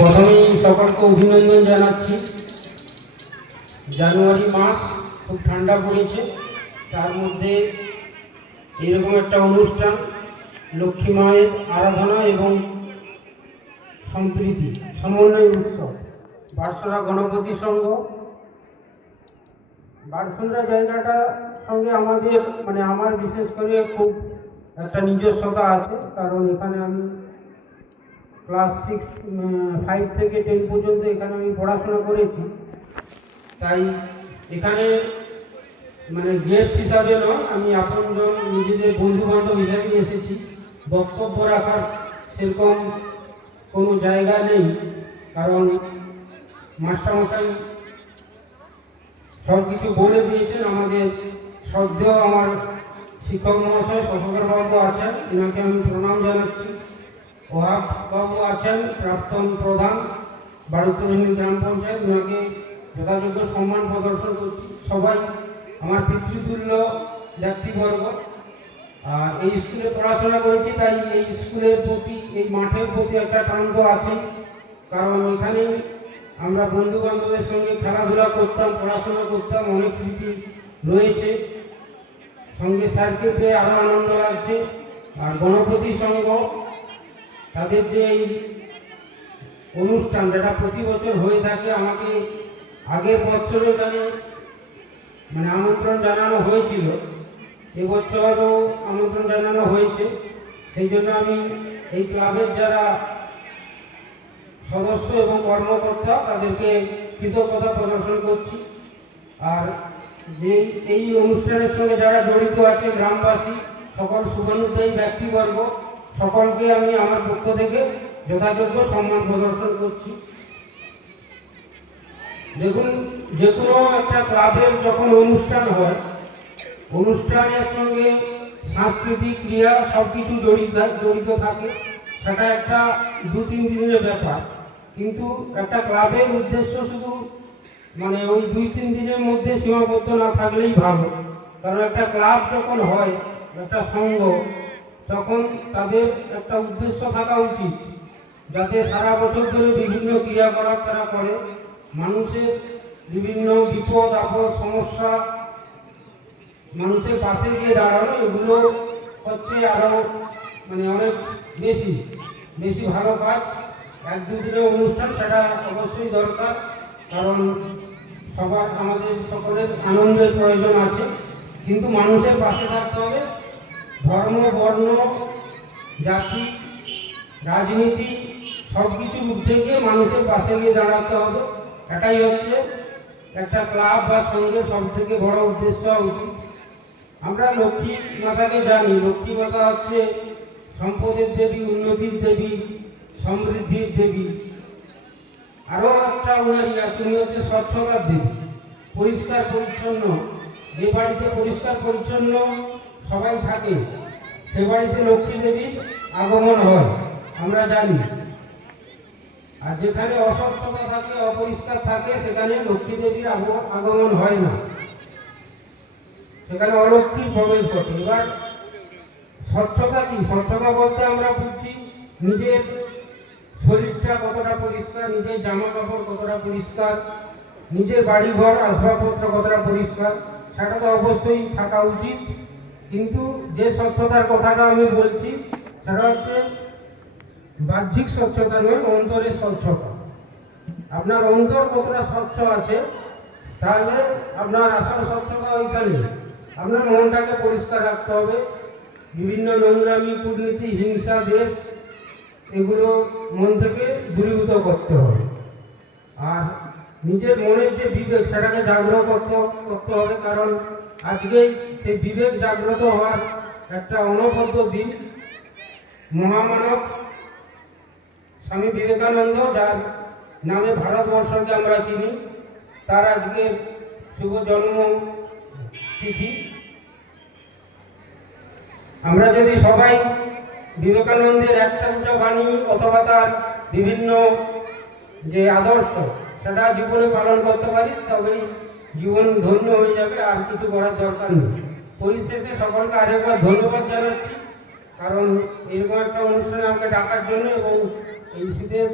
প্রথমেই সকলকে অভিনন্দন জানাচ্ছি। জানুয়ারি মাস, খুব ঠান্ডা পড়েছে, তার মধ্যে এরকম একটা অনুষ্ঠান, লক্ষ্মী মায়ের আরাধনা এবং সম্প্রীতি সমন্বয় উৎসব, বারসরা গণপতি সংঘ। বারসরা জায়গাটা সঙ্গে আমাদের আমার বিশেষ করে খুব একটা নিজস্বতা আছে, কারণ এখানে আমি ক্লাস 5 থেকে 10 পর্যন্ত এখানে আমি পড়াশোনা করেছি। তাই এখানে গেস্ট হিসাবে নয়, আমি আপনজন নিজেদের বন্ধু বান্ধব হিসাবেই এসেছি। বক্তব্য রাখার সেরকম কোনো জায়গা নেই, কারণ মাস্টারমশাই সব কিছু বলে দিয়েছেন। আমাদের শ্রদ্ধেয় আমার শিক্ষক মহাশয় শশধর বাবু আছেন, এনাকে আমি প্রণাম জানাচ্ছি। ওহাব বাবু আছেন, প্রাক্তন প্রধান বারুতরণী গ্রাম পঞ্চায়েত, ওনাকে যথাযোগ্য সম্মান প্রদর্শন করছি। সবাই আমার পিতৃতুল্য ব্যক্তিবর্গ। আর এই স্কুলে পড়াশোনা করেছি, তাই এই স্কুলের প্রতি, এই মাঠের প্রতি একটা টান তো আছে, কারণ এখানে আমরা বন্ধু বান্ধবের সঙ্গে খেলাধুলা করতাম, পড়াশোনা করতাম, অনেক স্মৃতি রয়েছে। সঙ্গে স্যারকে পেয়ে আরও আনন্দ লাগছে। আর গণপতি সংঘ, তাদের যে এই অনুষ্ঠান যেটা প্রতি বছর হয়ে থাকে, আমাকে আগের বছরে এখানে আমন্ত্রণ জানানো হয়েছিল, এবছরও আমন্ত্রণ জানানো হয়েছে। সেই জন্য আমি এই ক্লাবের যারা সদস্য এবং কর্মকর্তা তাদেরকে কৃতজ্ঞতা প্রদর্শন করছি। আর যে এই অনুষ্ঠানের সঙ্গে যারা জড়িত আছে, গ্রামবাসী, সকল শুভানুধ্যায়ী ব্যক্তিবর্গ, সকলকে আমি আমার পক্ষ থেকে যথাযোগ্য সম্মান প্রদর্শন করছি। দেখুন, যে কোনো একটা ক্লাবের যখন অনুষ্ঠান হয়, অনুষ্ঠানের সঙ্গে সাংস্কৃতিক ক্রিয়া সব কিছু জড়িত থাকে। সেটা একটা 2-3 দিনের ব্যাপার, কিন্তু একটা ক্লাবের উদ্দেশ্য শুধু ওই 2-3 দিনের মধ্যে সীমাবদ্ধ না থাকলেই ভালো। কারণ একটা ক্লাব যখন হয়, একটা সংঘ, তখন তাদের একটা উদ্দেশ্য থাকা উচিত, যাতে সারা বছর ধরে বিভিন্ন ক্রিয়াকলাপ তারা করে, মানুষের বিভিন্ন বিপদ আপদ সমস্যা মানুষের পাশে গিয়ে দাঁড়ানো, এগুলো হচ্ছে আরও অনেক বেশি ভালো কাজ। 1-2 দিনের অনুষ্ঠান সেটা অবশ্যই দরকার, কারণ সবার আমাদের সকলের আনন্দের প্রয়োজন আছে, কিন্তু মানুষের পাশে থাকতে হবে। ধর্ম, বর্ণ, জাতি, রাজনীতি সব কিছুর ঊর্ধ্বে গিয়ে মানুষের পাশে গিয়ে দাঁড়াতে হবে। এটাই হচ্ছে একটা ক্লাব বা সংঘের সব থেকে বড় উদ্দেশ্য উচিত। আমরা লক্ষ্মী মাতাকে জানি, লক্ষ্মী মাতা হচ্ছে সম্পদের দেবী, উন্নতির দেবী, সমৃদ্ধির দেবী। আরও একটা উনারি, তিনি হচ্ছে স্বচ্ছতার দেবী, পরিষ্কার পরিচ্ছন্ন। যে বাড়িতে পরিষ্কার পরিচ্ছন্ন সবাই থাকে, সে বাড়িতে লক্ষ্মী দেবীর আগমন হয়, আমরা জানি। আর যেখানে অস্বচ্ছতা থাকে, অপরিষ্কার থাকে, সেখানে লক্ষ্মী দেবীর আগমন হয় না, সেখানে অলক্ষ্মী প্রবেশ ঘটে। এবার স্বচ্ছতা কি? স্বচ্ছতা বলতে আমরা বুঝছি নিজের শরীরটা কতটা পরিষ্কার, নিজের জামা কাপড় কতটা পরিষ্কার, নিজের বাড়িঘর আসবাবপত্র কতটা পরিষ্কার, সেটা তো অবশ্যই থাকা উচিত। কিন্তু যে স্বচ্ছতার কথাটা আমি বলছি, সেটা হচ্ছে বাহ্যিক স্বচ্ছতা নয়, অন্তরের স্বচ্ছতা। আপনার অন্তর কতটা স্বচ্ছ আছে, তাহলে আপনার আসল স্বচ্ছতা ওইখানে। আপনার মনটাকে পরিষ্কার রাখতে হবে, বিভিন্ন নোংরামি, কূটনীতি, হিংসা, দেশ, এগুলো মন থেকে দূরীভূত করতে হবে। আর নিজের মনের যে বিবেক, সেটাকে জাগ্রত করতে হবে, কারণ আজকেই সেই বিবেক জাগ্রত হওয়ার একটা অনবদ্য দিন। মহামানব স্বামী বিবেকানন্দ, যার নামে ভারতবর্ষকে আমরা চিনি, তার আজকের শুভ জন্ম তিথি। আমরা যদি সবাই বিবেকানন্দের একটা দুটো বাণী অথবা তার বিভিন্ন যে আদর্শ, সেটা জীবনে পালন করতে পারি, তবেই জীবন ধন্য হয়ে যাবে, আর কিছু করার দরকার নেই। পরিশেষে সকলকে আরেকবার ধন্যবাদ জানাচ্ছি, কারণ এরকম একটা অনুষ্ঠানে আমাকে ডাকার জন্য এবং এই শীতের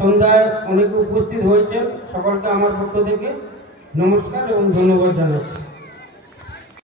সন্ধ্যায় অনেকে উপস্থিত হয়েছেন। সকলকে আমার পক্ষ থেকে নমস্কার এবং ধন্যবাদ জানাচ্ছি।